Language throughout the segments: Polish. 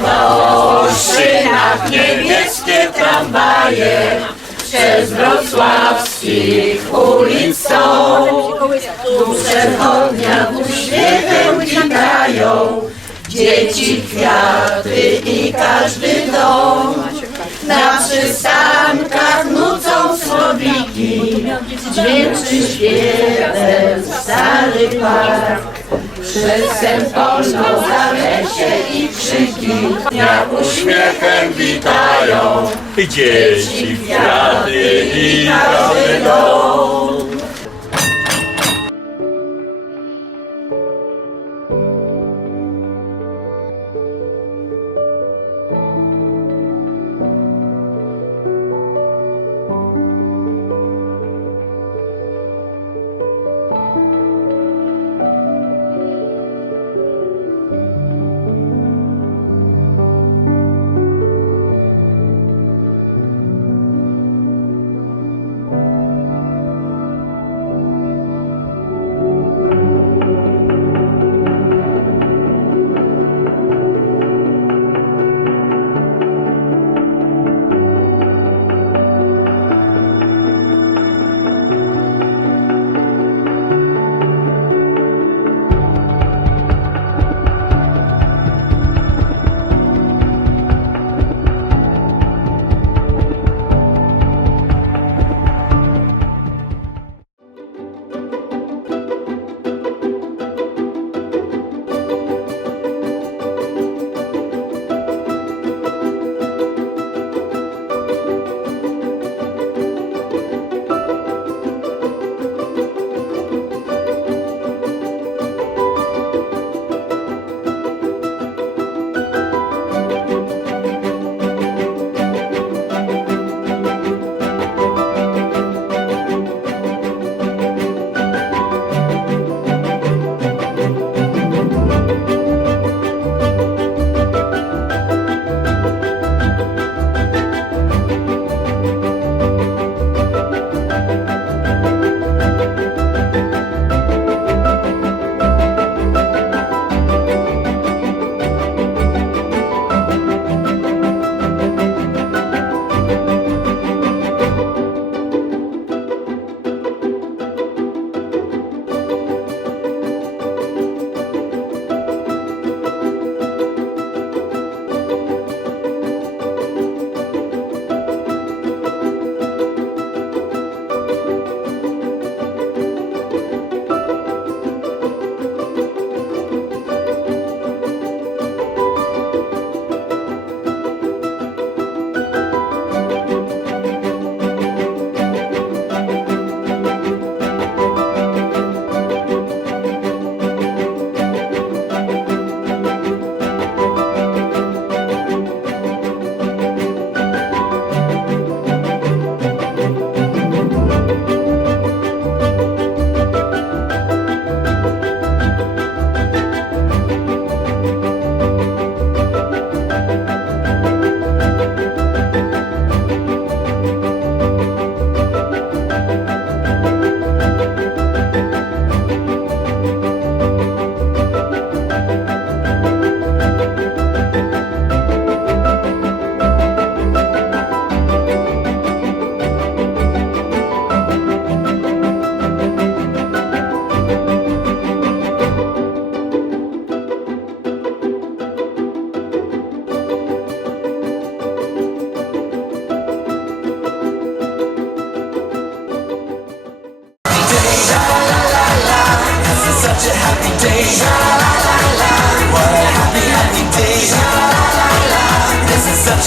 Po szynach niebieskie tramwaje przez wrocławskich ulic są. Tu przechodnia uśmiechem witają dzieci, kwiaty i każdy dom. Na przystankach nucą słowiki, dźwięczy śpiewem stary park. Przez sen polną zalesie i krzyki dnia uśmiechem witają dzieci, kwiaty i każdy dom.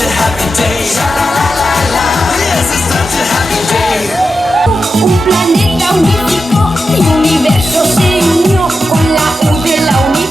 such a happy day. Yes, it's such a happy day. Un planeta único, mi universo se unió con la U de la unidad.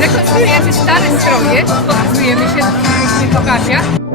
Rekonstruujemy stare stroje, pokazujemy się w różnych okazjach.